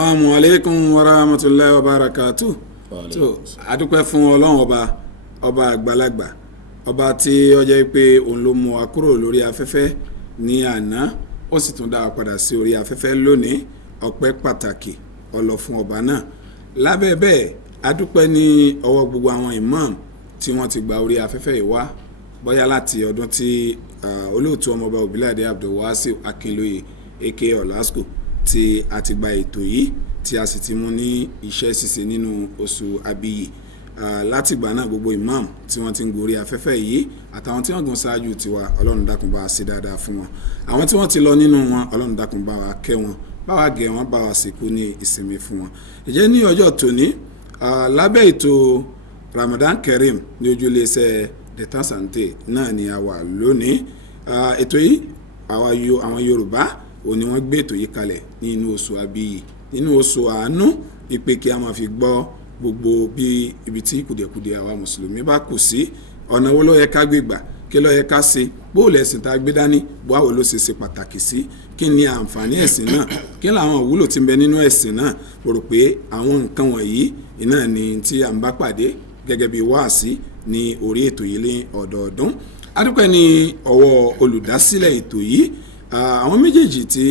Assalamu alaikum wa rahmatullahi wa barakatuh. So adúpẹ́ fún Ọlọ́run ọba àgbàlagbà, ọba tí ó jẹ́ pé òun ló mú wa kúrò lórí afẹ́fẹ́ ní àná, ó sì tún dá wa padà sí orí afẹ́fẹ́ lónìí. Ọpẹ́ pàtàkì ọlọ fún ọba náà. Lábẹ́ bẹ́ẹ̀ adúpẹ́ ní ọwọ́ gbogbo àwọn imam tí wọ́n ti gba orí afẹ́fẹ́ yìí wá, bóyá láti ọdún tí olóòtú ọmọọba Òbíládé Abdulwasiu Akínlóye aka Ọlásùkò tí a ti gba ètò yìí tí a sì ti mú ní iṣẹ́ ṣíṣe nínú oṣù Abíyì. Láti ìgbà náà gbogbo imam tí wọ́n ti ń gorí afẹ́fẹ́ yìí àtàwọn tí wọ́n gùn ṣáájú tiwa, Ọlọ́run dákun bá wa ṣe dáadáa fún wọn. Àwọn tí wọ́n ti lọ nínú wọn, Ọlọ́run dákun bá wa kẹ́ wọn, bá wa gẹ̀ wọ́n, bá wa sìnkú ní ìsinmi fún wọn. Ìjẹ́ ní ọjọ́ tòní lábẹ́ ètò Ramadan Kareem ní ojúléeṣẹ́ Detan Santé náà ni a wà lónìí. Ètò yìí àwọn Yorùbá òun ni wọ́n gbé ètò yìí kalẹ̀ nínú oṣù Abíyì, nínú oṣù àánú, ìpè kí a máa fi gbọ́ gbogbo bí ibi tí kùdìẹ̀kùdìẹ̀ àwa mùsùlùmí bá kù sí, ọ̀nà wo ló yẹ ká gbé gbà, kí ló yẹ ká ṣe, bóòlù ẹ̀sìn tá a gbé dání, báwo ló ṣe pàtàkì sí, kí ni àǹfààní ẹ̀sìn náà, kí làwọn ìwúlò tí ń bẹ nínú ẹ̀sìn náà. Mo rò pé àwọn nǹkan wọ̀nyí iná ni tí à ń bá pàdé gẹ́gẹ́ bí wáàsí ní orí ètò yìí ní ọdọọdún. Adúpẹ́ ní ọwọ́ olùdásílẹ̀ ètò yìí, àwọn méjèèjì tí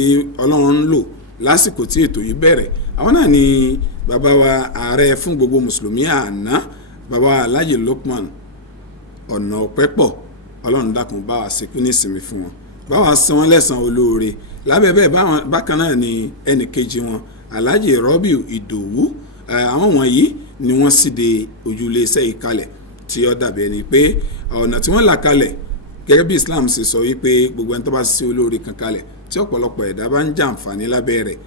Ọlọ́run ń lò lásìkò tí ètò yìí bẹ̀rẹ̀, àwọn náà ni bàbá wa ààrẹ fún gbogbo mùsùlùmí àná, bàbá wa Alhaji Lukman Ọ̀nàọpẹ́pọ̀. Ọlọ́run dákun bá wa ṣekú ní ìsinmi fún wọn, bá wa san wọ́n lẹ́san olóore. Lábẹ́ bẹ́ẹ̀ bákan náà ni ẹnì kejì wọn Alhaji Rọ́bìù Ìdòwú. Àwọn wọ̀nyí ni wọ́n sì de ojúlé iṣẹ́ ìkalẹ̀ tí ó dàbí ẹni pé ọ̀nà tí wọ́n là kalẹ̀ gẹ́gẹ́ bí Islam ṣe sọ wípé gbogbo ẹni tó bá ṣe olóore kan kalẹ̀ tí ọ̀pọ̀lọpọ̀ ẹ̀dá bá ń jàǹfààní lábẹ́ rẹ̀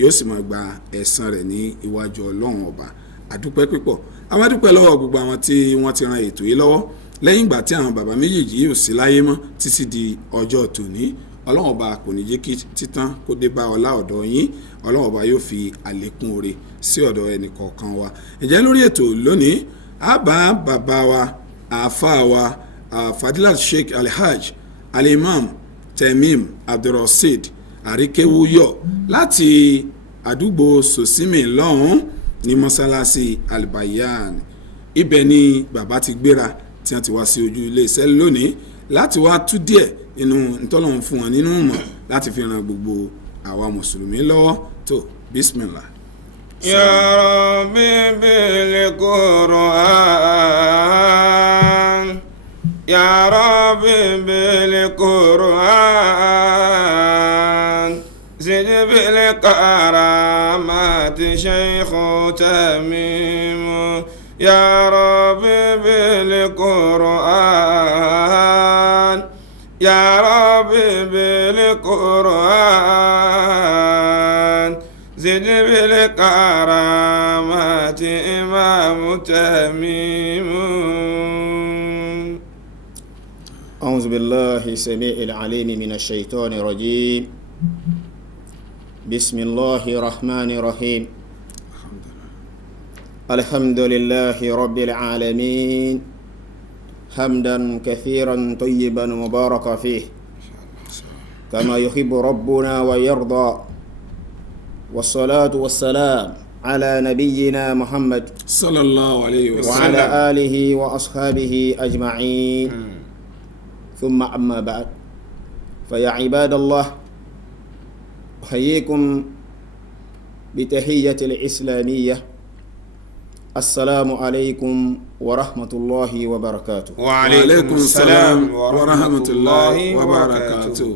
yóò sì máa gba ẹ̀san rẹ̀ ní iwájú Ọlọ́run ọba. Àdúpẹ́ pípọ̀. Àwọn adúpẹ́ lọ́wọ́ gbogbo àwọn tí wọ́n ti ran ètò yìí lọ́wọ́ lẹ́yìn ìgbà tí àwọn bàbá méjèèjì yóò sí láyé mọ́ títí di ọjọ́ tòní. Ọlọ́run ọba kò ní jẹ́ kí títán kó dé bá ọlá ọ̀dọ̀ yín. Ọlọ́run ọba yóò fi àlékún oore sí ọ̀dọ̀ ẹnì kọ̀ọ̀kan wa. Ǹjẹ́ lórí ètò lónìí a bá bàbá wa àáfàá wa Fadilat Sheikh Alhaj Alimam Temim Abdulrasheed Àríkéwúyọ̀ láti àdúgbò Sòsímì lọ́hùn ní mọ́sálásí Albayan. Ibẹ̀ ni bàbá ti gbéra tí wọ́n ti wá sí ojú iléeṣẹ́ lónìí láti wá tú díẹ̀ nínú ntọ́lọ́run fún wọn nínú mọ̀ láti fi ran gbogbo àwa mùsùlùmí lọ́wọ́. tó bismillah. Ya Rabbi bil Qur'an, Ya Rabbi bil Qur'an, zid bil karamati Shaykh Tamim. Ya Rabbi bil Qur'an, Ya Rabbi bil Qur'an, zid bil karamati Imam Tamim. أعوذ بالله السميع العليم من الشيطان الرجيم. بسم الله الرحمن الرحيم. الحمد لله رب العالمين حمدا كثيرا طيبا مباركا فيه كما يحب ربنا ويرضى، والصلاة والسلام على نبينا محمد صلى الله عليه وسلم وعلى آله وأصحابه أجمعين. ثم أما بعد، فيا عباد الله أحييكم بتحية الإسلامية. السلام عليكم ورحمة الله وبركاته. وعليكم السلام ورحمة الله وبركاته.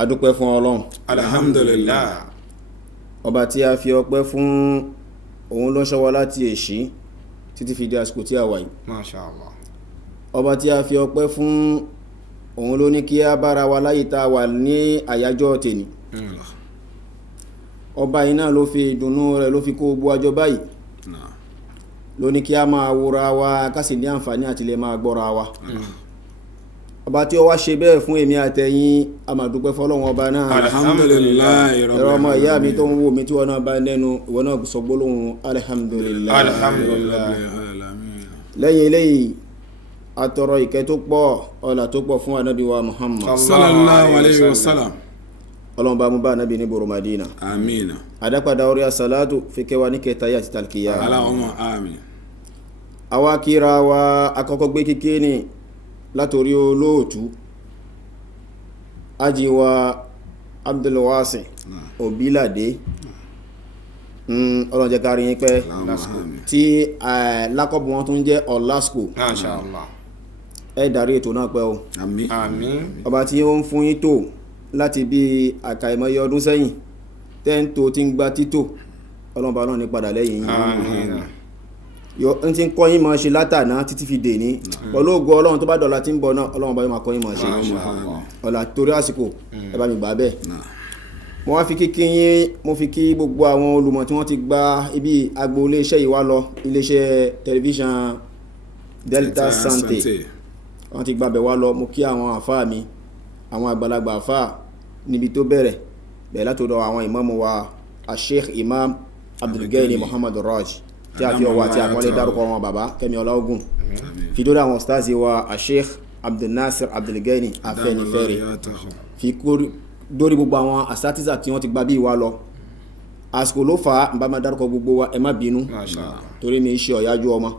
adúpẹ́ fún Ọlọ́run, alhamdulillah. ọba tí a fi ọpẹ́ fún, òun ló ṣọ́ wa láti èṣí títí fi di àsìkò tí a wà yìí. Masha Allah. ọba tí a fi ọpẹ́ fún, òun ló ní kí a bára wa láyé tá a wà ní àyájọ́ tèní. ọba iná ló fi ìdùnnú rẹ̀ ló fi kó gbogbo àjọ báyìí, ló ní kí a máa wòra wa ká sì ní àǹfààní àti lè máa gbọ́ra wa. ọba tí ó wá ṣe bẹ́ẹ̀ fún èmi àtẹ̀yin, a máa dúpẹ́ fọ́lọ́run ọba náà. alhamdulillah. ẹ̀rọ ọmọ ìyá mi tó ń wò mí tí wọ́n náà bá nẹ́nu, ìwọ náà sọ gbólóhùn alhamdulillah. Alhamdulillah. lẹ́yìn eléyìí atọrọ ìkẹ́ tó pọ̀, ọlá tó pọ̀ fún ànábì wa Muhammad sallallahu alayhi wa sallam. ọlọ́run bá mú bá nábì ní bòrò Madina amina adápadà orí asàlátù fi kẹwa ní kẹta yà ti talkiya Allahumma amin. àwa kíra wa akọ́kọ́ gbé kíké ní látorí olóòtú ajíwa Abdulwasi Obilade ọlọ́run jẹ́ kárí yín pẹ́ tí lákọ̀bù wọn tún jẹ́ Ọlásìkò Masha Allah. ẹ darí ètò náà pẹ́ o àmín Àmín. ọba tí ó ń fún yín tó láti bí àkàìmọye ọdún sẹ́yìn tẹ́ǹtò tí ń gba títò ọlọ́mọba náà ní padà lẹ́yìn yín Àmín. yọ ń ti ń kọ́ yín máa ṣe látàná títí fi dè ní pẹ̀lú ògo ọlọ́run tó bá dọ̀la tí ń bọ̀ náà ọlọ́mọba yóò máa kọ́ yín máa ṣe ọ̀la torí àsìkò ẹ bá mi gbà bẹ́ẹ̀ mo wá fi kíkí yín mo fi kí gbogbo àwọn olùmọ̀ tí wọ́n ti gba ibi agbo iléeṣẹ́ yìí wá lọ iléeṣẹ́ tẹlifíṣàn Delta Sante wọ́n ti gbàbẹ̀ wá lọ mo kí àwọn àfáà mi àwọn àgbàlagbà àfáà níbi tó bẹ̀rẹ̀ látọ̀dọ̀ àwọn ìmáàmù wa Sheikh Imam Abdulgani Muhammad Raj tí a fi ọwọ́ àti àkọlé dárúkọ wọn bàbá Kẹ́mi Ọláògùn fi dórí àwọn ustazi wa Sheikh Abdulnasir Abdulgani Afẹ́nifẹ́re fi dórí gbogbo àwọn asatiza tí wọ́n ti gbà bí wa lọ àsìkò ló fà á ń bá máa dárúkọ gbogbo wa ẹ má bínú torí mi ṣe ọ̀yájú ọmọ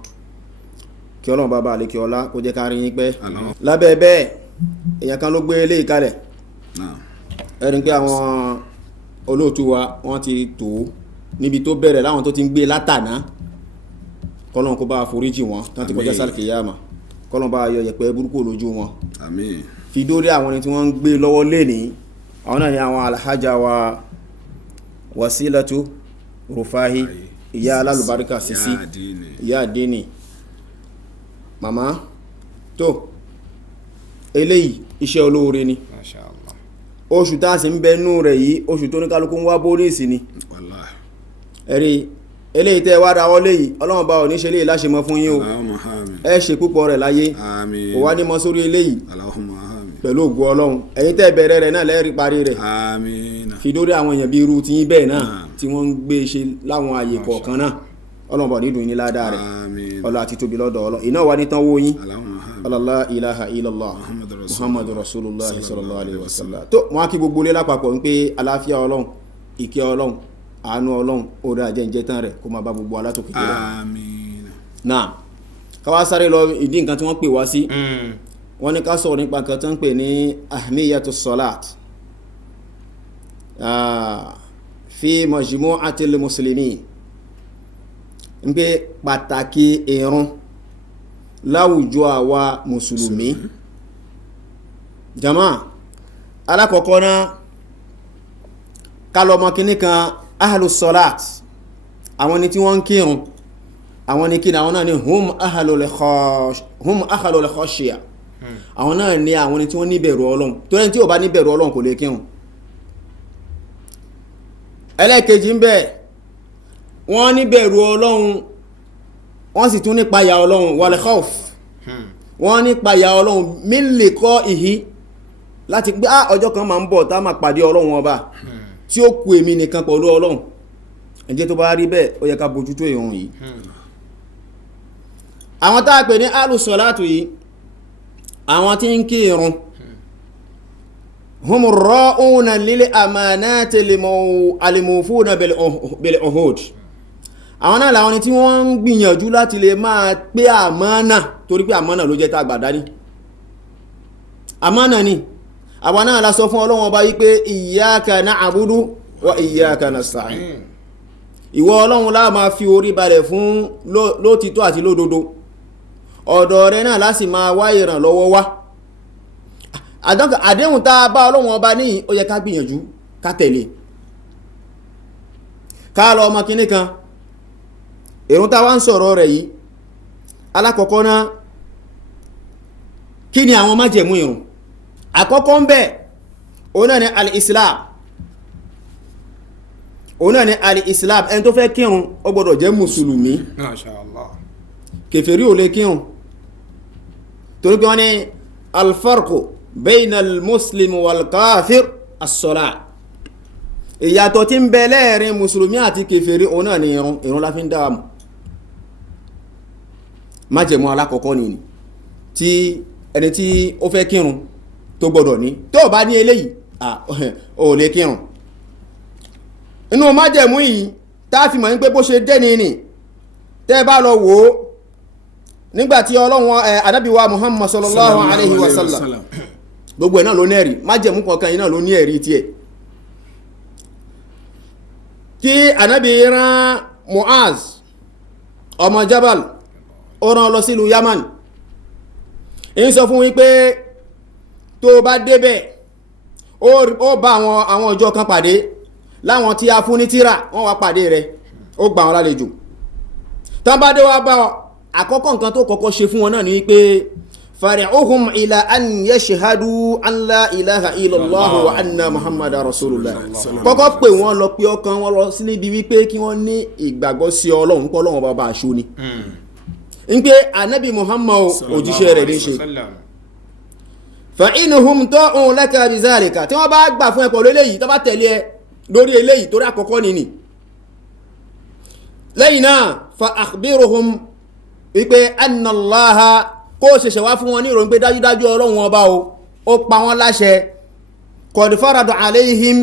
kí ọlọ́run bàbá àlékí ọlá kó jẹ́ ká rí yín pẹ́ lábẹ́ bẹ́ẹ̀ èèyàn kan ló gbé ilé ìkalẹ̀ ẹni pé àwọn olóòtú wa wọ́n ti tó níbi tó bẹ̀rẹ̀ láwọn tó ti ń gbé látàná kọ́lọ́n kó bá foríjì wọn tán ti kọjá sálì kìyàmà kọ́lọ́n bá yọ yẹ̀pẹ̀ burúkú lójú wọn àmín fi dórí àwọn ẹni tí wọ́n ń gbé lọ́wọ́ lénìí àwọn náà ni àwọn alhaja wa Wasilatu Rufahi ìyá alálùbáríkà Sisi ìyá àdínì màmá tó eléyìí iṣẹ́ olóore ni Masha Allah. oṣù tá a sì ń bẹnú rẹ̀ yìí oṣù tó ní kálukú ń wá bóníìsì ni wallahi ẹ̀rí eléyìí tẹ́ wá dáwọ́ léyìí ọlọ́run bá òní ṣe léyìí láṣemọ́ fún yín o Allahumma amin ẹ ṣe púpọ̀ rẹ̀ láyé àmín kò wá ní mọ́ sórí eléyìí Allahumma amin pẹ̀lú ògo ọlọ́run ẹ̀yin tẹ́ bẹ̀rẹ̀ rẹ̀ náà lẹ́rìí parí rẹ̀ àmín fi dórí àwọn èèyàn bíi irú tí yín bẹ́ẹ̀ náà tí wọ́n ń gbé ṣe láwọn àyè kọ̀ọ̀kan náà ọlọ́run bá nídùn yín ládàá rẹ̀ àmín ọlọ́ àti tóbi lọ́dọ̀ ọlọ́ iná wà ní tán wó yín Allahumma amin ọlọ́lá ilaha illallah muhammadu rasulullah sallallahu alaihi wasallam tó wọn kí gbogbo lé lápapọ̀ ń pé aláfíà ọlọ́run ìkẹ́ ọlọ́run àánú ọlọ́run orí ajẹ́ǹjẹ́ tán rẹ̀ kó máa bá gbogbo alátòkè rẹ̀ àmín náà káwá sáré lọ ìdí nǹkan tí wọ́n pè wá sí wọ́n ní ká sọ̀rọ̀ nípa nǹkan tó ń pè ní ahmiyatu salat fi majmu'atil muslimin ń pé pàtàkì ìrun láwùjọ àwa mùsùlùmí jama alákọ̀ọ́kọ́ náà kálọmọ kìíní kan ahlus salat àwọn ni tí wọ́n ń kírun àwọn ni kíni àwọn náà ni hum ahlul khashiyah àwọn náà ni àwọn ni tí wọ́n níbẹ̀rù ọlọ́run tó rẹ̀ tí ò bá níbẹ̀rù ọlọ́run kò lè kírun ẹlẹ́ẹ̀kejì ń bẹ wọ́n níbẹ̀rù ọlọ́run wọ́n sì tún nípayà ọlọ́run wal khawf wọ́n nípayà ọlọ́run min liqa'ihi láti pé ọjọ́ kan máa ń bọ̀ tá máa pàdé ọlọ́run ọba tí ó kù èmi nìkan pẹ̀lú ọlọ́run ẹ̀jẹ̀ tó bá rí bẹ́ẹ̀ ó yẹ ká bójútó ìrun yìí àwọn tá a pè ní ahlus salatu yìí àwọn tí ń kí irun hum ra'una lil amanati alimufuna bil uhud àwọn náà làwọn tí wọ́n ń gbìyànjú láti lè máa pé àmánà torí pé àmánà ló jẹ́ tá gbà dání àmánà ni àwọn náà la sọ fún Ọlọ́run Ọba yìí pé iyyaka na'budu wa iyyaka nasta'in ìwọ Ọlọ́run la máa fi orí balẹ̀ fún lótìtọ́ àti lódodo ọ̀dọ̀ rẹ̀ náà láti máa wá ìrànlọ́wọ́ wá àdéhùn tá a bá Ọlọ́run Ọba ní ó yẹ ká gbìyànjú ká tẹ̀lé ká lọ ọmọ kìíní kan èrùn tá wá ń sọ̀rọ̀ rẹ̀ yìí alákọ̀ọ́kọ́ náà kí ni àwọn májẹ̀mú ìrun àkọ́kọ́ ń bẹ òun náà ni al-islam òun náà ni al-islam ẹni tó fẹ́ kírun ó gbọ́dọ̀ jẹ́ mùsùlùmí Masha Allah. kèfèrí ò lè kírun torí pé wọ́n ní alfarqu bayna al-muslim wal-kafir as-salat ìyàtọ̀ tí ń bẹ lẹ́ẹ̀rin mùsùlùmí àti kèfèrí òun náà ni ìrun la fi ń dáwà mọ̀ májẹ̀mú alákọ̀ọ́kọ́ ni tí ẹni tí ó fẹ́ kírun tó gbọ́dọ̀ ní tó bá ní eléyìí ò lè kírun inú májẹ̀mú yìí tá a fi mọ̀ ní pé bó ṣe dẹ́ni nì tẹ́ bá lọ wò ó nígbàtí ọlọ́run ànábì wa Muhammad sallallahu alaihi wasallam gbogbo ẹ̀ náà ló ní ẹ̀rí májẹ̀mú kọ̀ọ̀kan yìí náà ló ní ẹ̀rí tiẹ̀ tí ànábì rán Mu'az ọmọ Jabal ó rán lọ sílùú Yaman ń sọ fún wípé tó bá débẹ̀ ó bá àwọn ọjọ́ kan pàdé láwọn tí a fún ní tírà wọ́n wá pàdé rẹ̀ ó gbà wọn lálejò tán bá dé wá bá àkọ́kọ́ nǹkan tó kọ́kọ́ ṣe fún wọn náà ni wípé fari'uhum ila an yashhadu an la ilaha illallah wa anna muhammadar rasulullah kọ́kọ́ pè wọ́n lọ pé ọkàn wọn lọ sí níbi wípé kí wọ́n ní ìgbàgbọ́ sí Ọlọ́run pé Ọlọ́run bàbá àṣọ ni ń pé ànábì Muhammad òjíṣẹ́ rẹ̀ ní ṣe fa inuhum ta'un laka bizalika tí wọ́n bá gbà fún ẹ pẹ̀lú eléyìí tó bá tẹ̀lé ẹ lórí eléyìí torí àkọ́kọ́ nìní lẹ́yìn náà fa akhbiruhum wípé annallaha kó ṣẹ̀ṣẹ̀ wá fún wọn ní ìròyìn pé dájúdájú Ọlọ́run ọba ó pa wọ́n láṣẹ qad farada alayhim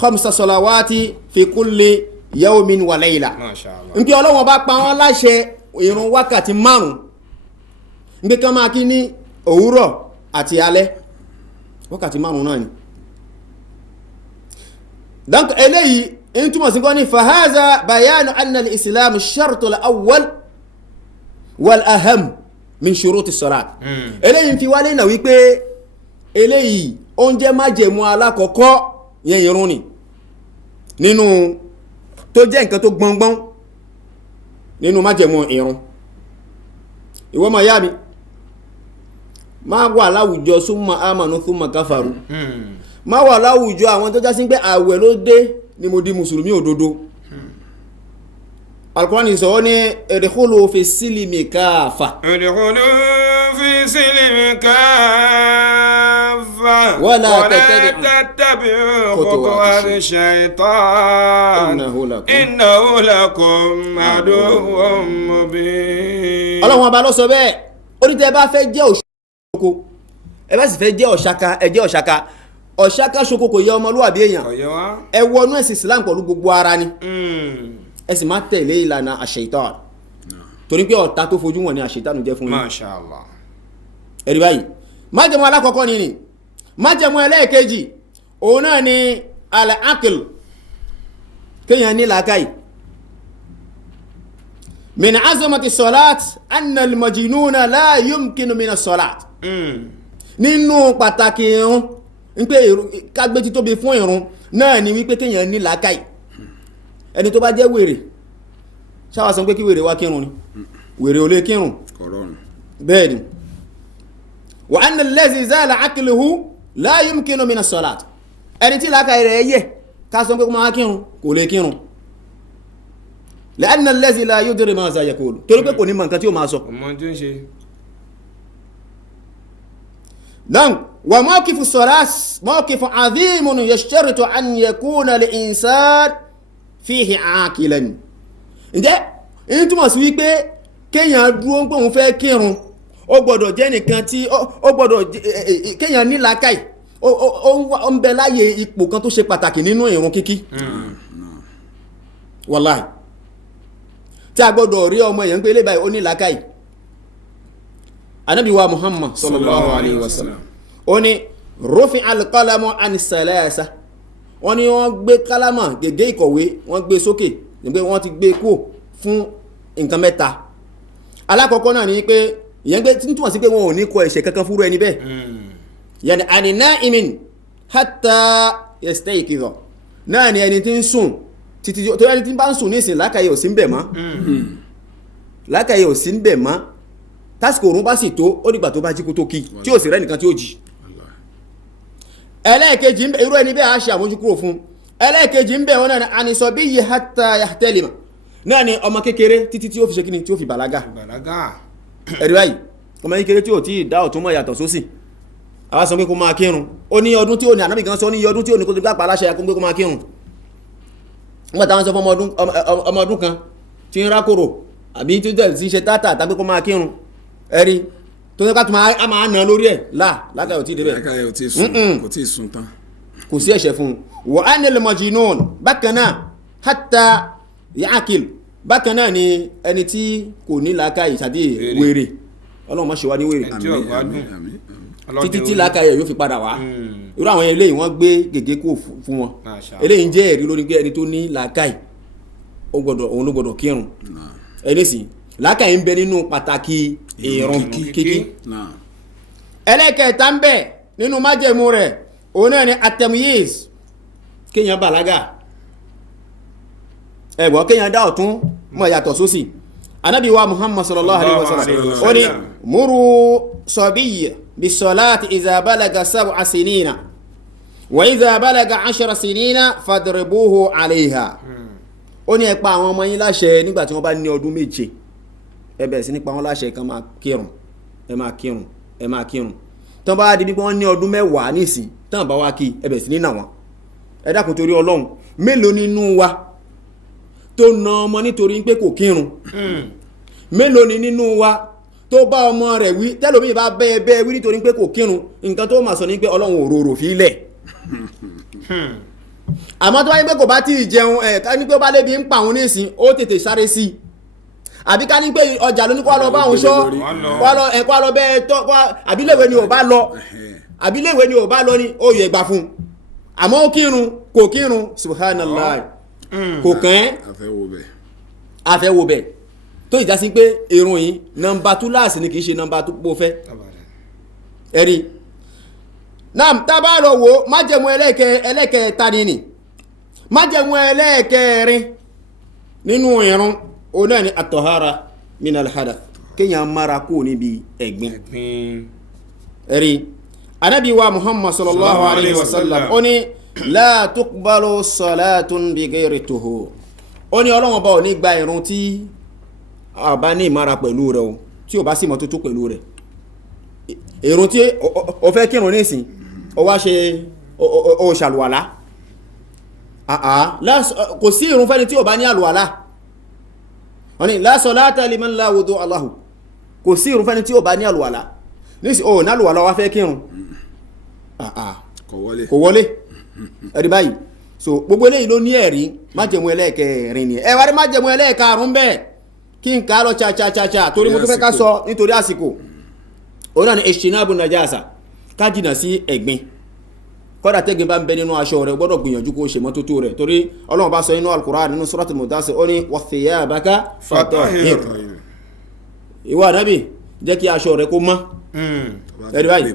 khamsa salawati fi kulli yawmin wa layla nkí Ọlọ́run ọba pa wọ́n láṣẹ ìrun wákàtí 5 nkí kan máa kí ní òwúrọ̀ àti alẹ́ wákàtí 5 náà ni donc eléyìí in túmọ̀ sí kọ́ ní fahaza bayanu anna al-islam shartu al-awwal wal aham min shuruti salat eléyìí fi wálé náà wípé eléyìí ó ń jẹ́ májẹ̀mú alákọ̀ọ́kọ́ yẹn ìrun ni nínú tó jẹ́ nǹkan tó gbọ́ngbọ́n nínú májẹ̀mú ìrun ìwọ ma yá mi máa wà láwùjọ súnmọ́ àmànú súnmọ́ káfàrú máa wà láwùjọ àwọn tó já sí pé àwẹ̀ ló dé ni mo di mùsùlùmí òdodo Al-Qur'ani sọ ní udkhulu fi sílìmì káàfà udkhulu fi sílìmì káàfà wala tattabi'u khutuwati shaytan innahu lakum aduwwun mubin. Ọlọ́run ọba ló sọ bẹ́ẹ̀ ó ní tẹ́ bá fẹ́ jẹ́ òṣoko ẹ bá sì fẹ́ jẹ́ ọ̀ṣaka ẹ jẹ́ ọ̀ṣaka ọ̀ṣaka ṣoko kò yẹ ọmọlúwàbí èèyàn ẹ wọnú ẹ̀sìn Islam pẹ̀lú gbogbo ara ni ẹ sì máa tẹ̀lé ìlànà àṣẹ̀tán torí pé ọ̀tá tó fojú wọn ni àṣẹ̀tán jẹ́ fún yín. Masha Allah. ẹ̀rí báyìí májẹ̀mú alákọ̀ọ́kọ́ ni májẹ̀mú ẹlẹ́ẹ̀kejì òun náà ni al-aql kéèyàn ní làákàyè min azamati salat anna al-majnuna la yumkinu min as-salat nínú pàtàkì irun ń pé kágbé tí tóbi fún irun náà ni wípé kéèyàn ní làákàyè ẹni tó bá jẹ́ wèrè ṣáwà sọ pé kí wèrè wá kírun ni wèrè ò lè kírun bẹ́ẹ̀ ni wa anna allazi zala aqluhu la yumkinu min as-salat ẹni tí làákàyè rẹ̀ yẹ ká sọ pé kó máa kírun kò lè kírun la'anna allazi la yudri ma za yaqulu torí pé kò ní mọ̀ nǹkan tí ó máa sọ. dan wa mawqifu as-salat mawqifu 'azimun yashtaritu an yakuna li-insan fihi aqilan ǹjẹ́ in túmọ̀ sí wípé kéèyàn dúró ń pé òun fẹ́ kírun ó gbọ́dọ̀ jẹ́ nìkan tí ó gbọ́dọ̀ kéèyàn ní làákàyè ó ń bẹ láyé ipò kan tó ṣe pàtàkì nínú ìrun kíkí wàláhì tí a gbọ́dọ̀ rí ọmọ èèyàn pé ilé báyìí ó ní làákàyè Ànábì wa Muhammad sallallahu alayhi wa sallam ó ní rufi al-qalamu an salasa wọ́n ní wọ́n gbé kálámà gègé ìkọ̀wé wọ́n gbé sókè nígbé wọ́n ti gbé kó fún nǹkan mẹ́ta alákọ̀ọ́kọ́ náà ni pé ìyẹn gbé tí túnmọ̀ sí pé wọn ò ní kọ ẹ̀ṣẹ̀ kankan fúrú ẹni bẹ́ẹ̀ yàní ani na'imin hatta yastayqiza náà ni ẹni tí ń sùn títí tó ẹni tí bá ń sùn ní ìsìn lákàyè ò sí ń bẹ̀ mọ́ lákàyè ò sí ń bẹ̀ mọ́ tásìkò òrùn bá sì tó ó dìgbà tó bá jí kó tó kí tí ò sì rẹ́ nìkan tí ó jì ẹlẹ́ẹ̀kejì ń bẹ irú ẹni bẹ́ẹ̀ á ṣe àmójúkúrò fún ẹlẹ́ẹ̀kejì ń bẹ wọn náà ànisọ bí yìí hatta yahtalima náà ni ọmọ kékeré títí tí ó fi ṣe kíni tí ó fi bàlágà ẹ̀rí báyìí ọmọ kékeré tí ò tí ì dá ọ̀tún mọ́ yàtọ̀ sósì àwa sọ pé kó máa kírun ó ní ọdún tí ò ní Ànábì kan sọ ní ọdún tí ò ní kó tó gbà pa aláṣẹ yakún pé kó máa kírun nígbà táwọn sọ fún ọmọ ọdún kan tí ń rákòrò àbí tí ó ti ṣe tátà tàbí kó máa kírun ẹ̀rí tó ní ká tó máa nà lórí ẹ̀ lákàyè ò tí ì débẹ̀ lákàyè ò tí ì sùn tán kò sí ẹ̀ṣẹ̀ fún wa anil majnun bákan náà hatta ya'qil bákan náà ni ẹni tí kò ní làákàyè tàbí wèrè ọlọ́run má ṣe wá ní wèrè títí tí làákàyè yóò fi padà wá irú àwọn eléyìí wọ́n gbé gègé kò fún wọn eléyìí ń jẹ́ ẹ̀rí lórí pé ẹni tó ní làákàyè òun ló gbọ́dọ̀ kírun ẹni sì làákàyè ń bẹ nínú pàtàkì ìrun kíkí ẹlẹ́kẹ̀ẹ́ta ń bẹ nínú májẹ̀mú rẹ̀ òun náà ni at-tamyiz kéèyàn bàlágà ẹ̀gbọ́n kéèyàn dá ọ̀tún mọ̀ yàtọ̀ sósì Ànábì wa Muhammad sallallahu alaihi wasallam ó ní muru sabiyya bis-salati idha balaga 7 sinina wa idha balaga 10 sinina fadribuhu 'alayha ó ní ẹ pa àwọn ọmọ yín láṣẹ nígbà tí wọ́n bá ní ọdún méje ẹ bẹ̀rẹ̀ sí ní pa wọ́n láṣẹ kan máa kírun ẹ máa kírun tán bá di bí wọ́n ní ọdún mẹ́wàá nísìn tán bá wá kí ẹ bẹ̀rẹ̀ sí ní nà wọ́n ẹ dákun torí Ọlọ́run mélòó nínú wa tó na ọmọ nítorí pé kò kírun mélòó ni nínú wa tó bá ọmọ rẹ̀ wí tẹ́lómi bá bẹ́ẹ̀ wí nítorí pé kò kírun nǹkan tó máa sọ ní pé Ọlọ́run òróró fi lẹ̀ àmọ́ tó wáyé pé kò bá tí ì jẹun ká ní pé ó bá lébi ń pa òun nísìn ó tètè sáré sí i àbí ká ní pé ọjà ló ní kó lọ bá òun ṣọ́ kó lọ bẹ́ẹ̀ tọ́ àbílẹ̀wé ni ò bá lọ ní ó yẹ gbà fún un àmọ́ ó kírun kò kírun subhanallah kò kàn ẹ́ afẹ́wò bẹ̀ tó ìjà sí pé irun yìí nọmba túláàsì ni kìí ṣe nọmba tó pọ̀ fẹ́ ẹ̀rí náà tábà lọ wo májẹ̀mú ẹlẹ́kẹ̀ẹ́ta ni májẹ̀mú ẹlẹ́kẹ̀ẹ́rin nínú irun òun náà ni at-tahara minal hadath kéèyàn mara kú níbi ẹ̀gbin ẹ̀rí Ànábì wa Muhammad sallallahu alaihi wasallam ó ní la tuqbalu salatun bi ghayri tuhur ó ní Ọlọ́run bá ò ní gba ìrun tí a bá ní ìmára pẹ̀lú rẹ̀ o tí ò bá sí mọ́tótó pẹ̀lú rẹ̀ ìrun tí o fẹ́ kírun nísìn o wá ṣe o ṣàlùwàlá kò sí ìrun fẹ́ni tí ò bá ní àlùwàlá wọ́n ní la salata liman la wudu'a lahu kò sí ìrun fẹ́ni tí ò bá ní àlùwàlá nísìn o ní àlùwàlá wá fẹ́ kírun kò wọlé ẹ̀rí báyìí so gbogbo eléyìí ló ní ẹ̀rí májẹ̀mú ẹlẹ́ẹ̀kẹrin ni ẹ wá rí májẹ̀mú ẹlẹ́ẹ̀karùn-ún bẹ́ẹ̀ kí n ká lọ chachachacha torí mo tó fẹ́ ká sọ nítorí àsìkò òun náà ni ìṣìnàbù najasa ká jìnà sí ẹ̀gbin kọ́dà tẹ́gbin bá ń bẹ nínú aṣọ rẹ̀ gbọ́dọ̀ gbìyànjú kó ṣe mọ́tótó rẹ̀ torí Ọlọ́run bá sọ nínú Al-Qur'an nínú Suratul Mudaththir ó ní wa thiyabaka fatahhir ìwọ Ànábì jẹ́ kí aṣọ rẹ̀ kó mọ́ ẹ̀rí báyìí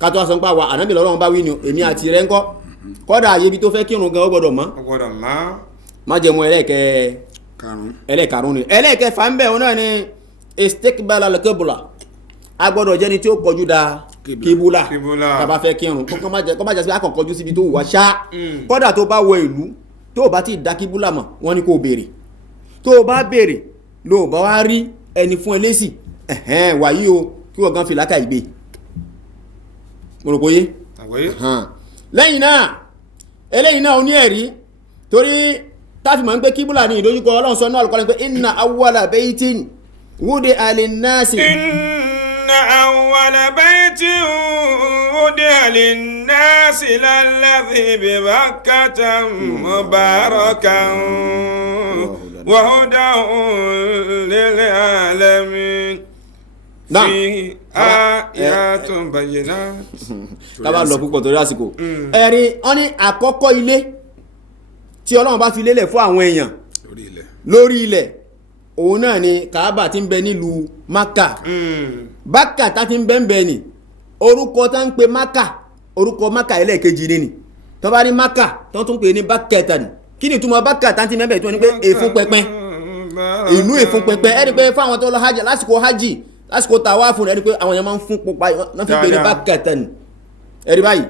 ká tó aṣọ ń pa wa Ànábì l'Ọlọ́run bá wí ni èmi àti rẹ̀ ń kọ́ kọ́dà ayé bí tó fẹ́ kírun gan ó gbọ́dọ̀ mọ́ májẹ̀mú ẹlẹ́ẹ̀karùn-ún ni ẹlẹ́ẹ̀kẹfà ń bẹ òun náà ni istiqbal al-qibla a gbọ́dọ̀ jẹ́ni tí ó kọjú da kíbúlà tàbá fẹ́ kírun kọ́ má jẹ́ sí akọ̀kọjú síbi tó wà ṣá kọ́dà tó bá wọ ìlú tó bá ti dá kíbúlà mọ̀ wọ́n ní kó béèrè tó bá béèrè ló bá wá rí ẹni fún ẹlẹ́sì wàyí o kí wọ́n gan fi lákà ìgbé mọ̀rọ̀kóyé lẹ́yìn náà eléyìn náà ó ní ẹ̀rí torí táfìmọ̀ ń pé kíbúlà ní ìdójúkọ Ọlọ́run sọ náà Al-Qur'an pé inna awwala baytin wudi'a lin-nasi inna awwala baytin wudi'a lin-nasi lalladhi bi Bakkata mubarakan wa hudan lil-alamin fihi ayatun bayyinat kábà lọ púpọ̀ torí àsìkò ẹ̀rí wọ́n ní àkọ́kọ́ ilé tí Ọlọ́run bá fi lélẹ̀ fún àwọn èèyàn lórí ilẹ̀ òun náà ni Kaaba tí ń bẹ nílùú Maka Bakka tá ti ń bẹ ń bẹ ni orúkọ tá ń pe Maka orúkọ Maka ẹlẹ́ẹ̀kejì ni tó bá ní Maka tó tún pè ní Bakkata ni kí ni ìtumọ̀ Bakka tá ti mẹ́bẹ̀ẹ́ tí wọ́n ní pé èfún pẹpẹ ìlú èfún pẹpẹ ẹ̀rí pé fáwọn tó lọ hajj lásìkò tàwáàfù ẹ̀rí pé àwọn èèyàn máa ń fún pupa náà fi pè ní Bakkata ni ẹ̀rí báyìí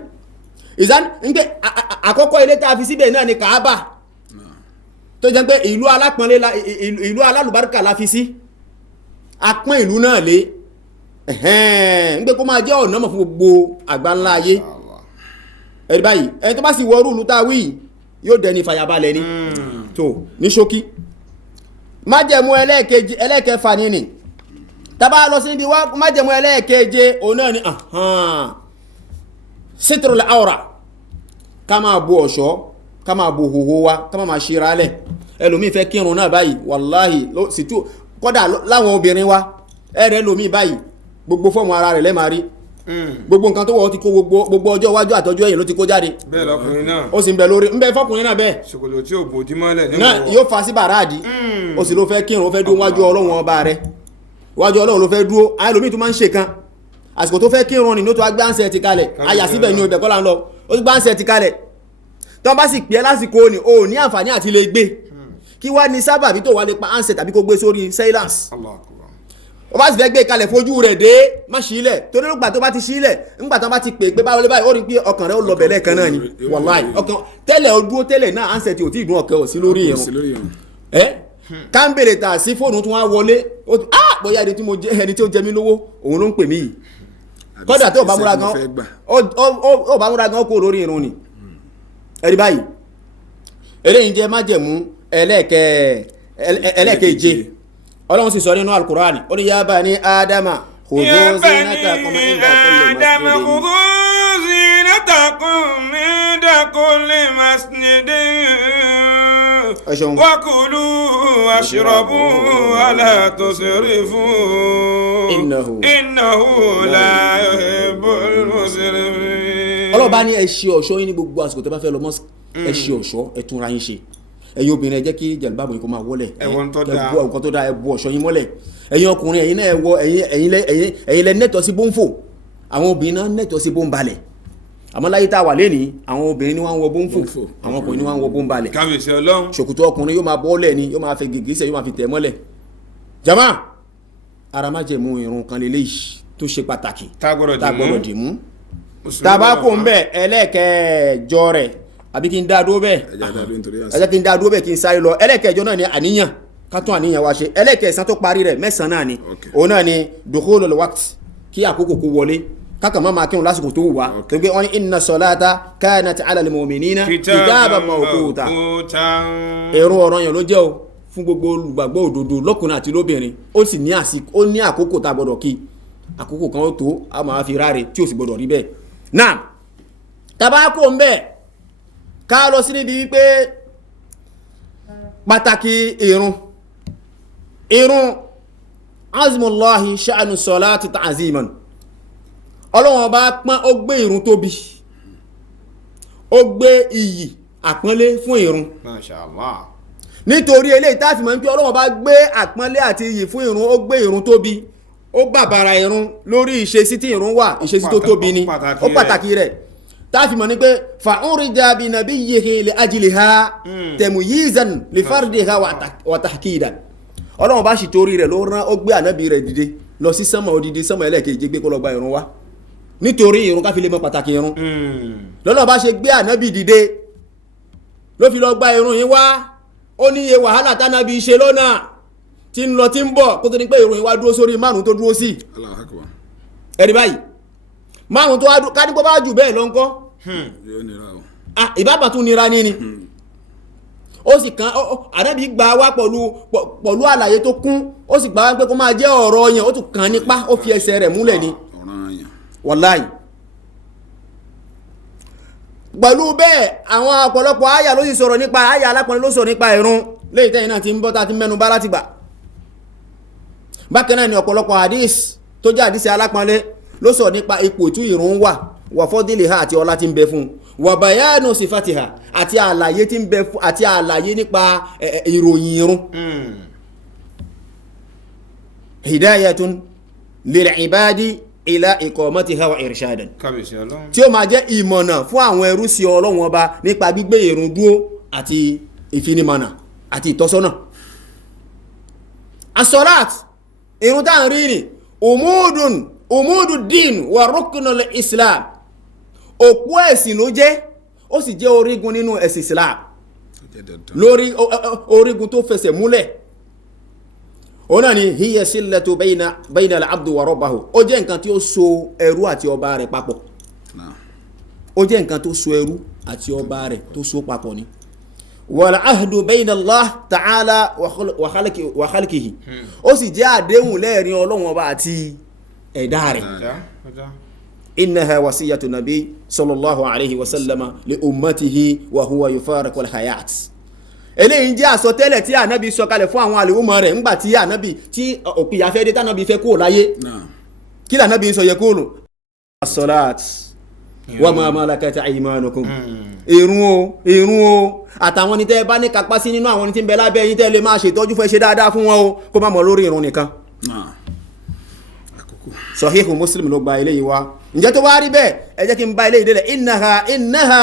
ìsán ń pé àkọ́kọ́ ilé tá a fi síbẹ̀ náà ni Kaaba tó jẹ́ pé ìlú alápọ̀nlé ìlú alálùbáríkà la fi sí apọ́n ìlú náà lé ń pé kó máa jẹ́ ọ̀nà mọ̀ fún gbogbo àgbáńlá ayé ẹ̀rí báyìí ẹni tó bá sì wọ orú ìlú tá a wí yóò dẹni fàyàbalẹ̀ ni tó ní ṣókí májẹ̀mú ẹlẹ́ẹ̀kẹfà ni tàbá lọ sí ibi májẹ̀mú ẹlẹ́ẹ̀keje òun náà ni sitrul awra ká máa bo ọ̀ṣọ́ ká máa bo hòhò wa ká máa ṣe ra lẹ̀ ẹlòmíì fẹ́ kírun náà báyìí wàláhì kọ́dà láwọn obìnrin wa ẹ̀rẹ́ ẹlòmíì báyìí gbogbo fọ́ọ̀mù ara rẹ̀ lẹ́ẹ̀ máa rí gbogbo nǹkan tó wọ́ ti kó gbogbo ọjọ́ iwájú àtọjọ́ ẹ̀yìn ló ti kó jáde bẹ́ẹ̀ lọkùnrin náà ó sì ń bẹ lórí ń bẹ fọkùnrin náà bẹ́ẹ̀ ṣòkòtò tí ò bòdì mọ́lẹ̀ náà yóò fa sí bàràdì ó sì ló fẹ́ kírun ó fẹ́ dúró wájú ọlọ́run ọba rẹ̀ wájú ọlọ́run ló fẹ́ dúró ayélujára tó máa ń ṣe kan àsìkò tó fẹ́ kírun ni ló tó wá gbáǹsẹ̀ ti kalẹ̀ àyà síbẹ̀ ni ibẹ̀ kọ́ là ń lọ ó gbáǹsẹ̀ ti kalẹ̀ tó bá sì pẹ́ lásìkò ni o ní àǹfààní àti lè gbé kí wá ní sábàbí tó wà lè pa ansẹ̀ tàbí kó gbé sórí silence ó bá sì fẹ́ gbé kalẹ̀ fojú rẹ̀ dé má sílẹ̀ torí nígbà tó bá ti sílẹ̀ nígbà tó bá ti pè pé báwo lé báyìí ó rí pé ọkàn rẹ̀ ó lọ bẹ̀lẹ̀ kan náà ni wàláì ọkàn tẹ́lẹ̀ ó dúró tẹ́lẹ̀ náà ansẹ̀ tí ò tí ì dún ọkàn ò sí lórí ìrun kámbèrè tà sí fóònù tó wá wọlé bóyá ẹni tí ó jẹ mí lówó òun ló ń pè mí yìí kọ́dà tó bá múra gan ó bá múra gan kó lórí irun ni ẹ̀rí báyìí eléyìí jẹ́ májẹ̀mú ẹlẹ́ẹ̀keje ọlọ́run sì sọ nínú alukurani ó ní yá bani ádámà khudhu zinatakum inda kulli masjidin wakulu washrabu wala tusrifu innahu la yuhibbul musrifin. ọlọ́ba ní ẹ ṣe ọ̀ṣọ́ yín ní gbogbo àsìkò tó bá fẹ́ lọ mọ́sí ẹ ṣe ọ̀ṣọ́ ẹ túnra yín ṣe ẹ̀yin obìnrin ẹ jẹ́ kí jẹ̀lúbàbù yín kó máa wọlẹ̀ ẹ̀wọ̀n tó dáa ẹ̀wọ̀n tó dáa ẹ bu ọ̀ṣọ́ yín mọ́lẹ̀ ẹ̀yin ọkùnrin ẹ̀yin náà ẹ̀yin lẹ nẹ́tọ̀ sí bóńfò àwọn obìnrin náà nẹ́tọ̀ sí bóńbalẹ̀ àmọ́ láyé tá a wà lẹ́nìí àwọn obìnrin ni wọ́n ń wọ bóńfò àwọn ọkùnrin ni wọ́n ń wọ bóńbalẹ̀ kábíyèsí ọlọ́run ṣòkòtò ọkùnrin yóò máa bọ́ọ̀lẹ̀ ni yóò máa fẹ́ gègésẹ̀ yóò máa fi tẹ̀ mọ́lẹ̀ jama ara májẹ̀mú irun kan lélẹ́yìí tó ṣe pàtàkì tá gbọ́dọ̀ dìmú tabako ń bẹ ẹlẹ́ẹ̀kẹjọ rẹ̀ àbí kí n dá dúró bẹ́ẹ̀ ẹjẹ́ kí n dá dúró bẹ́ẹ̀ kí n sáré lọ ẹlẹ́ẹ̀kẹjọ náà ni àníyàn ká tún àníyàn wá ṣe ẹlẹ́ẹ̀kẹsàn tó parí rẹ̀ mẹ́sàn náà ni òun náà ni dukhulul waqt kí àkókò kó wọlé kákan má máa kírun lásìkò tó wù wá tó gbé wọn ní inna salata kanat ala al-mu'minina kitaban mawquta ìrun ọ̀ranyàn ló jẹ́ o fún gbogbo olùgbàgbọ́ òdodo lọ́kùnrin àti lóbìnrin ó sì ní àkókò tá a gbọ́dọ̀ kí àkókò kan ó tó a máa fi ráre tí ó sì gbọ́dọ̀ rí bẹ́ẹ̀ náà tabako ń bẹ ká lọ sí níbi wípé pàtàkì irun azmullahi sha'nu salati ta'ziman ọlọ́wọ́n bá pọ́n ó gbé irun tóbi ó gbé iyì àpọ́nlé fún irun Masha Allah nítorí eléyìí tá a fi mọ̀ pé ọlọ́wọ́n bá gbé àpọ́nlé àti iyì fún irun ó gbé irun tóbi ó bàbàrà irun lórí ìṣesí tí irun wà ìṣesí tó tóbi ni ó pàtàkì rẹ̀ táàfì mọ̀ ní pé fa'urija bi nabiyyihi li ajliha tamyizan li fardiha wa tahkidan ọlọ́run bá sì torí rẹ̀ ló rán ó gbé ànábì rẹ̀ dìde lọ sí sánmà odidi sánmà ẹlẹ́ẹ̀kejì gbé kó lọ gba irun wá nítorí irun ká fi lè mọ̀ pàtàkì irun lọ́lọ́run bá ṣe gbé ànábì dìde ló fi lọ gba irun yìí wá ó ní iye wàhálà tánábì ṣe lọ́nà tí ń lọ tí ń bọ̀ kó tó ní pé irun yìí wá dúró sórí márùn tó dúró sí ẹ̀rí báyìí márùn tó wá dúró ká ní pé bá jù bẹ́ẹ̀ lọ ńkọ́ ìbábà tún nira ní ni ó sì kan ànábì gbà wá pọ̀lú àlàyé tó kún ó sì gbà wá pé kó máa jẹ́ ọ̀rọ̀ yẹn ó tún kàn nípa ó fi ẹsẹ̀ rẹ̀ múlẹ̀ ni wàláì pẹ̀lú bẹ́ẹ̀ àwọn ọ̀pọ̀lọpọ̀ àyà ló sì sọ̀rọ̀ nípa àyà alápọ̀nlé ló sọ̀rọ̀ nípa ìrun léyìí tẹ́yìn náà ti ń bọ́ tá ti mẹ́nu bà láti gbà bákan náà ni ọ̀pọ̀lọpọ̀ hadith tó jẹ́ hadith alápọ̀nlé ló sọ̀rọ̀ nípa ipò tí ìrun wà wà fọ́dílì ha àti ọlá tí ń bẹ fún wà bayanu sifatiha àti àlàyé tí ń bẹ fún àti àlàyé nípa ìròyìn irun hidayatun lil ibadi ila iqamatiha wa irshadan tí ó máa jẹ́ ìmọ̀nà fún àwọn ẹrú sí Ọlọ́run Ọba nípa gbígbé ìrun dúró àti ìfinimọ̀nà àti ìtọ́sọ́nà as-salat ìrun tá ń rí ni umudu din wa ruknul islam òpó ẹ̀sìn ló jẹ́ ó sì jẹ́ orígun nínú ẹ̀sìn islam lórí orígun tó fẹsẹ̀ múlẹ̀ ó náà ni hiya sillatu bayna al-abdi wa rabbahu ó jẹ́ nǹkan tí ó so ẹrú àti ọba rẹ̀ papọ̀ ó jẹ́ nǹkan tó so ẹrú àti ọba rẹ̀ tó so papọ̀ ni wal ahdu bayna Allah ta'ala wa khalqihi ó sì jẹ́ àdéhùn lẹ́ẹ̀rin Ọlọ́run Ọba àti ẹ̀dá rẹ̀ innaha wasiyatu nabi sallallahu alayhi wa sallam li ummatihi wa huwa yufariqu al-hayat. Eléyìí jẹ́ àsọtẹ́lẹ̀ tí ànábì sọ kalẹ̀ fún àwọn àlùmọ̀ rẹ̀ ńgbà tí ànábì tí òpìyà fẹ́ dé tànábì fẹ́ kúrò láyé. Kí lànábì sọ yẹ kúrò? As-salat wa ma malakat aymanukum. Ìrun o àtàwọn ní tẹ́ bá ní kápá sí nínú àwọn ní tí ń bẹ lábẹ́ yín tẹ́ lè máa ṣètọ́jú fẹ́ ṣe dáadáa fún wọn o kó má mọ̀ lórí ìrun nìkan. Sahihu Muslim ló gba eléyìí wá. Ǹjẹ́ tó wá rí bẹ́ẹ̀ ẹ jẹ́ kí n bá eléyìí délẹ̀ innaha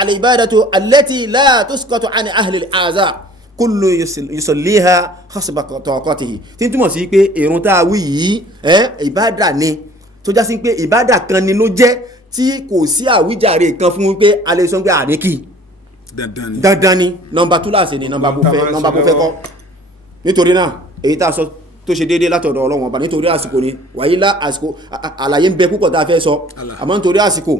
al-ibadatu allati la tusqatu an ahli al-aza kullu yusalliha hasba taqatihi. Tí ń túmọ̀ sí pé ìrun tá a wí yìí ìbádà ni tó já sí pé ìbádà kan ni ló jẹ́ tí kò sí àwíjàre kan fún wípé a lè sọ pé àríkì dandan ni nọmba túláàsì ni nọmba bó fẹ́ kọ́. Nítorí náà èyí tá a sọ tó ṣe déédéé látọ̀dọ̀ Ọlọ́run Ọba nítorí àsìkò ni wàyílá àsìkò àlàyé ń bẹ púpọ̀ tá a fẹ́ sọ àmọ́ nítorí àsìkò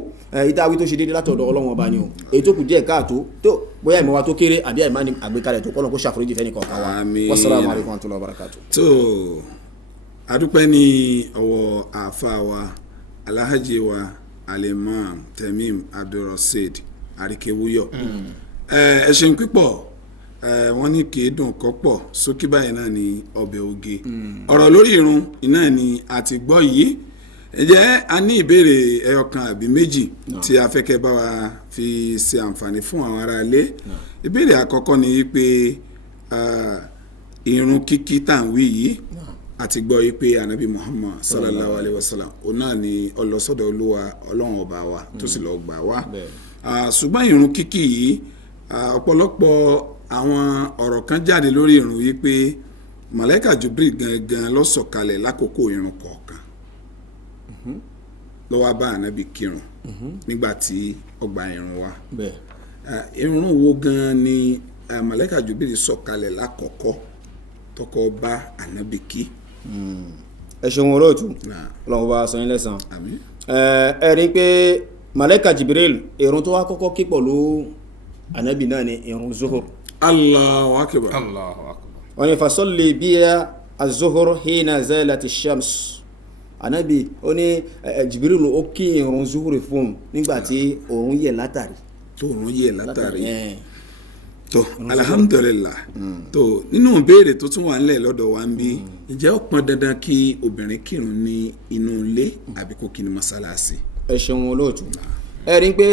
ìtawí tó ṣe déédéé látọ̀dọ̀ Ọlọ́run Ọba ni o èyí tó kù díẹ̀ káàtó tó bóyá ìmọ̀ wa tó kéré àbí àìmá ni àgbékalẹ̀ tó kọ́nà kó ṣàforíjì fẹ́ nìkan kan wa. Wassalamu alaikum warahmatullahi wabarakatuh. tó adúpẹ́ ní ọwọ́ àáfà wa alhaji wa alimam Tamim Abdulrasheed Arikewuyo ẹ ṣeun pípọ̀ wọ́n ní kì í dùn kọ́ pọ̀ sókè báyìí náà ní ọbẹ̀ oge ọ̀rọ̀ lórí irun iná ni àti gbọ́ yìí ǹjẹ́ a ní ìbéèrè ẹyọkan àbí méjì tí a fẹ́ kẹ́ bá wa fi ṣe àǹfààní fún àwọn ará ilé ìbéèrè àkọ́kọ́ ni pé irun kíkí tá à ń wí yìí àti gbọ́ yìí pé anabi Muhammad sallallahu alayhi wa sallam òun náà ni ọlọ́sọ́dọ̀ olúwa ọlọ́run ọba wa tó sì lọ́ọ́ gbà wá ṣùgbọ́n irun kíkí yìí ọ̀pọ̀lọpọ̀ àwọn ọ̀rọ̀ kan jáde lórí ìrun yìí pé màláíkà Jibril gangan ló sọ̀kalẹ̀ lákòókò ìrun kọ̀ọ̀kan ló wá bá ànábì kírun nígbà tí ó gba ìrun wa ìrun wo gan ni màláíkà Jibril sọ̀kalẹ̀ lákọ̀ọ́kọ́ tọkọ bá ànábì kí. ẹ ṣeun olóòtú Ọlọ́run bá sọ yín lẹ́san ẹ rí i pé màláíkà Jibril ìrun tó wá kọ́kọ́ kí pẹ̀lú ànábì náà ni ìrun zuhur. Allahu akbar. Wọ́n ní fasolli biya az-zuhur hina zalati shams. Ànábì ó ní Jibril ó kí ìrun zuhur fún nígbàtí òòrùn yẹ̀ látàrí. tó òòrùn yẹ̀ látàrí. tó alhamdulillah tó nínú ìbéèrè tó tún wà nílẹ̀ lọ́dọ̀ wa ń bí ǹjẹ́ ó pọn dandan kí obìnrin kírun ní inú ilé àbí kó kí ní mọ́sálásí. ẹ ṣeun olóòtú ẹ rí i pé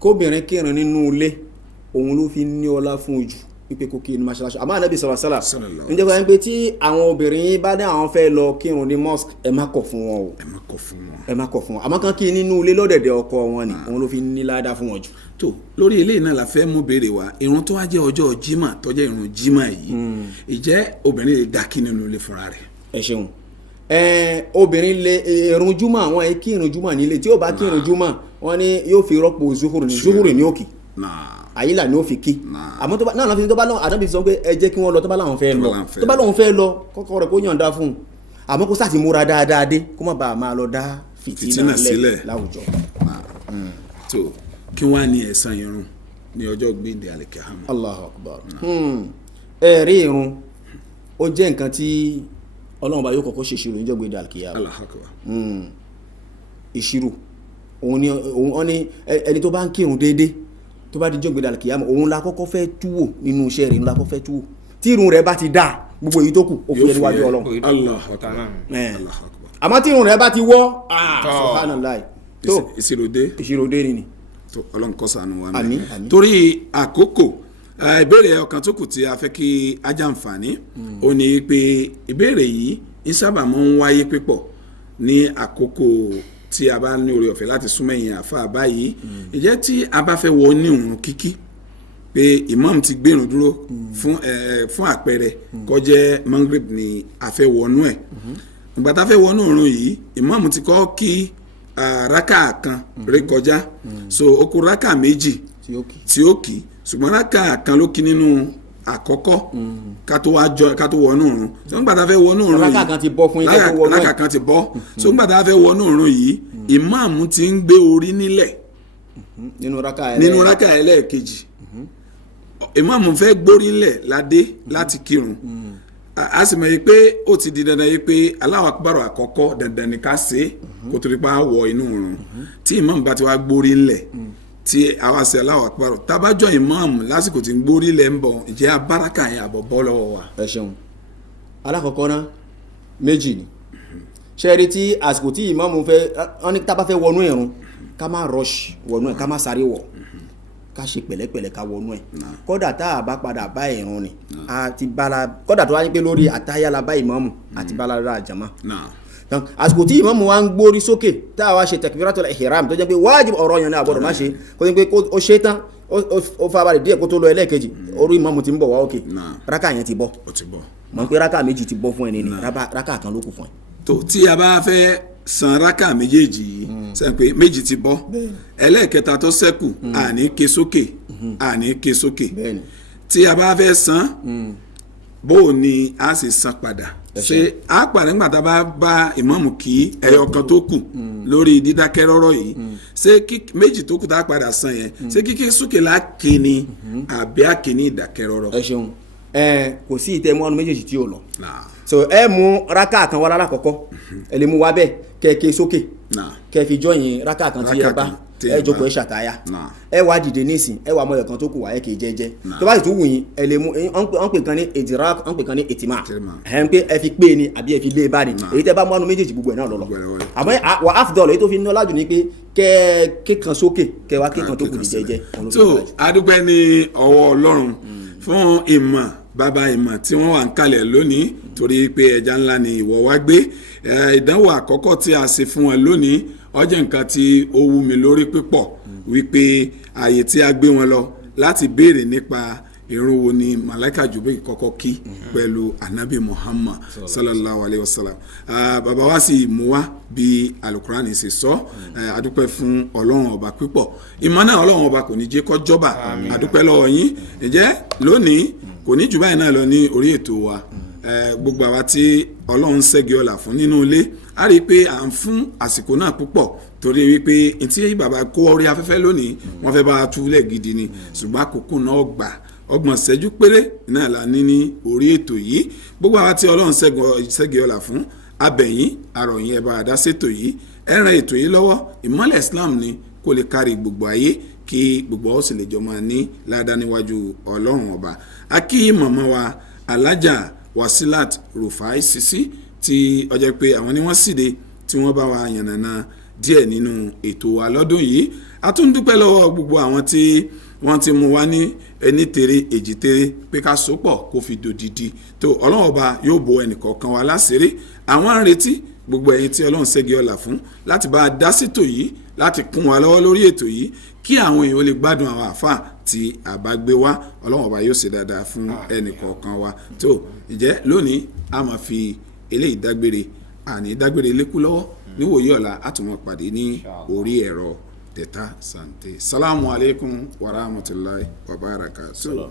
kóbìnrin kírun nínú ilé òun ló fi ní ọlá fún ojú wípé kó kí ní mọ́sálásí àmọ́ ànábì sallallahu alaihi wasallam ǹjẹ́ wọ́n pé tí àwọn obìnrin bá dé àwọn fẹ́ lọ kírun ní mosque ẹ má kọ̀ fún wọn o ẹ má kọ̀ fún wọn àmọ́ kan kí nínú ilé lọ́dẹ̀dẹ̀ ọkọ wọn ni òun ló fi ní ládàá fún wọn jù. tó lórí eléyìí náà la fẹ́ mú béèrè wa irun tó wá jẹ́ ọjọ́ jimá tó jẹ́ irun jimá yìí ìjẹ́ obìnrin lè dá kí nínú ilé fúnra rẹ̀. ẹ ṣeun obìnrin lè irun júmọ̀ àwọn kí irun júmọ̀ nílé tí ó bá kí irun júmọ̀ wọn ni yóò fi rọ́pò zuhuru ní òkè àyílà ni ó fi kí àmọ́ náà láti tó bá lọ́wọ́ àdábì sọ pé ẹ jẹ́ kí wọ́n lọ tó bá láwọn fẹ́ lọ tó bá lọ́wọ́ fẹ́ lọ kọ́kọ́ rẹ̀ kó yànda fún un àmọ́ kó sáà ti múra dáadáa dé kó má bàa máa lọ dá fìtínà sílẹ̀ láwùjọ. tó kí wọ́n á ní ẹ̀san irun ní ọjọ́ gbéǹde àlìkàhámà. Allahu akbar. Rí irun ó jẹ́ nǹkan tí Ọlọ́run bá yóò kọ́kọ́ ṣe ìṣirò níjọ́ gbéǹde àlìkàhámà. Allahu akbar. Ìṣirò òun ni ẹni tó bá ń kírun déédéé tó bá di jọ́ gbéra kìyàmù òun la kọ́kọ́ fẹ́ túwò nínú iṣẹ́ rẹ̀ la kọ́kọ́ fẹ́ túwò tí irun rẹ̀ bá ti dá gbogbo èyí tó kù ó fi ẹni wájú Ọlọ́run. Allahu akbar. àmọ́ tí irun rẹ̀ bá ti wọ́ subhanallah tó ìṣiròdé ni. tó Ọlọ́run kó ṣàánú wa àmín. torí àkókò ìbéèrè ọ̀kan tó kù tí a fẹ́ kí a jàǹfààní ó ní pé ìbéèrè yìí ń sábà máa ń wáyé pípọ̀ ní àkókò tí a bá ní oore ọ̀fẹ́ láti súnmẹ́yìn àfa báyìí ìjẹ́ tí a bá fẹ́ wọ ní òun kíkí pé imam ti gbérun dúró fún àpẹẹrẹ kó jẹ́ mangrib ni a fẹ́ wọnú ẹ̀ ìgbà tá a fẹ́ wọnú òun yìí imam ti kọ́ kí rákà kan rékọjá so ó kù rákà méjì tí ó kì ṣùgbọ́n rákà kan ló kí nínú àkọ́kọ́ ká tó wọnú òrùn so nígbà tá a fẹ́ wọnú òrùn yìí rákà kan ti bọ́ fún ilé tó wọnú ẹ̀ rákà kan ti bọ́ so nígbà tá a fẹ́ wọnú òrùn yìí ìmáàmù ti ń gbé orí nílẹ̀ nínú rákà ẹlẹ́ẹ̀kejì ìmáàmù fẹ́ gbórí nílẹ̀ ládé láti kírun a sì mọ̀ yìí pé ó ti di dandan yìí pé Allahu Akbar àkọ́kọ́ dandan ni ká ṣe kó tó di pa wọ inú òrùn tí ìmáàmù bá ti wá gbórí ńlẹ̀ tí àwa ṣe Allahu Akbar tábàjọ́ ìmáàmù lásìkò tí ń gbórí ńlẹ̀ ń bọ̀ ìjẹ́ abáraka yẹn àbọ̀ bọ́ lọ́wọ́ wa. ẹ ṣeun alákọ̀ọ́kọ́ ná méjì ni ṣẹ́ẹ́rí tí àsìkò tí ìmáàmù fẹ́ wọ́n ní tá bá fẹ́ wọnú ìrun ká má rush wọnú ẹ̀ ká má sáré wọ̀ ká ṣe pẹ̀lẹ́pẹ̀lẹ́ ká wọnú ẹ̀ kódà tá a bá padà bá ìrun ni àti bala kódà tó wá ní pé lórí àtáyà la bá ìmáàmù àti bala àjàmá àsìkò tí ìmáàmù wa ń gbórí sókè tá a wá ṣe takbiratul ihram tó jẹ́ pé wájib ọ̀rọ̀ yẹn ní àbọ̀dọ̀ má ṣe kó ní pé ó ṣe tán ó fa balẹ̀ díẹ̀ kó tó lọ ẹlẹ́ẹ̀kejì orí ìmáàmù ti ń bọ̀ wá òkè rákà yẹn ti bọ́ mọ̀ pé rákà méjì ti bọ́ fún ẹni ni rákà kan ló kù fún ẹ. tó tí a bá fẹ́ san rákà méjèèjì yìí sẹ́n pé méjì ti bọ́ ẹlẹ́ẹ̀kẹta tó ṣẹ́kù àní ké sókè tí a bá fẹ́ san bó o ní a sì san padà ṣe a pàdé nígbà tá a bá bá ìmáàmù kí ẹyọ kan tó kù lórí dídákẹ́ rọ́rọ́ yìí ṣé méjì tó kù tá a padà san yẹn ṣé kíké sókè la ké ni àbí a ké ní ìdákẹ́ rọ́rọ́. ẹ ṣeun kò sí ìtẹ́ mọ́nu méjèèjì tí ò lọ so ẹ mú rákà kan wá lálákọ̀ọ́kọ́ ẹ lè mú wá bẹ́ẹ̀ kẹ́ẹ̀kẹ́ sókè kẹ́ẹ̀ fi jọyìn rákà kan tí ẹ bá ẹ jókòó ẹ ṣàtáyà ẹ wá dìde nísìn ẹ wá mọ ẹ̀kan tó kù wá ẹ kì í jẹ́jẹ́ tó bá sì tún wù yín ẹ lè mú wọ́n pè kan ní ìdìrá wọ́n pè kan ní ìtìmá ẹ̀ ń pé ẹ fi pé ni àbí ẹ fi lé bá ni èyí tẹ́ bá mọ́nu méjèèjì gbogbo ẹ̀ náà lọ́lọ́ àmọ́ wà áfídọ́ọ̀lù èyí tó fi ń lọ́lájú ni pé kẹ́ẹ̀ kan sókè kẹ́ẹ̀ wá kékan tó kù ní jẹ́jẹ́. tó adúpẹ́ ní ọwọ́ Ọlọ́run fún ìmọ̀ bàbá ìmọ̀ tí wọ́n wà ń kalẹ̀ lónìí torí pé ẹja ńlá ni ìwọ wá gbé ìdánwò àkọ́kọ́ tí a ṣe fún wọn lónìí ó jẹ́ nǹkan tí ó wú mi lórí pípọ̀ wípé ààyè tí a gbé wọn lọ láti béèrè nípa ìrun wo ni màláíkà Jibril kọ́kọ́ kí pẹ̀lú anabi Muhammad sallallahu alayhi wa sallam bàbá wa sì mú wá bí alukurani ṣe sọ adúpẹ́ fún Ọlọ́run ọba pípọ̀ ìmọ̀ náà Ọlọ́run ọba kò ní jẹ́ kó jọba adúpẹ́ lọ́wọ́ yín ǹjẹ́ lónìí kò ní jù báyìí náà lọ ní orí ètò wa gbogbo àwa tí Ọlọ́run ṣẹ́gi ọlà fún nínú ilé a rí i pé à ń fún àsìkò náà púpọ̀ torí wípé tí bàbá kó orí afẹ́fẹ́ lónìí wọ́n fẹ́ bá a túlẹ̀ gidi ni ṣùgbọ́n àkókò náà gbà ọgbọ̀n ṣẹ́jú péré náà la ní orí ètò yìí gbogbo àwa tí Ọlọ́run ṣẹ́gi ọlà fún abẹ̀yìn àròyìn ẹ̀ bá a dá sétò yìí ẹ ran ètò yìí lọ́wọ́ ìmọ́lẹ̀ Islam ni kó lè kárí gbogbo ayé kí gbogbo ọ sì lè jọ máa ní ládàá níwájú Ọlọ́run ọba akí màmá wa Alájà Wasilat Rufai Sisi tí ọjọ́ pé àwọn ni wọ́n síde tí wọ́n bá wa yànnàná díẹ̀ nínú ètò wa lọ́dún yìí a tún dúpẹ́ lọ́wọ́ gbogbo àwọn tí wọ́n ti mú wa ní ẹni tèrè èjì tèrè pé ká sopọ̀ kó fi dòdìdì tó Ọlọ́run ọba yóò bo ẹnìkọ̀ọ̀kan wa láṣìírí àwọn ń retí gbogbo ẹ̀yin tí Ọlọ́run ṣẹ́gi ọlà fún láti bá a dá sétò yìí láti kún wa lọ́wọ́ lórí ètò yìí kí àwọn èèyàn lè gbádùn àwọn àfáà tí a bá gbé wá Ọlọ́run ọba yóò ṣe dáadáa fún ẹnìkọ̀ọ̀kan wa tó ìjẹ́ lónìí a máa fi eléyìí dágbére àní dágbére lékú lọ́wọ́ níwòye ọ̀la a tún máa pàdé ní orí ẹ̀rọ tẹ̀tà sante salamu alaikum wa rahmatulahi wa barakatuh.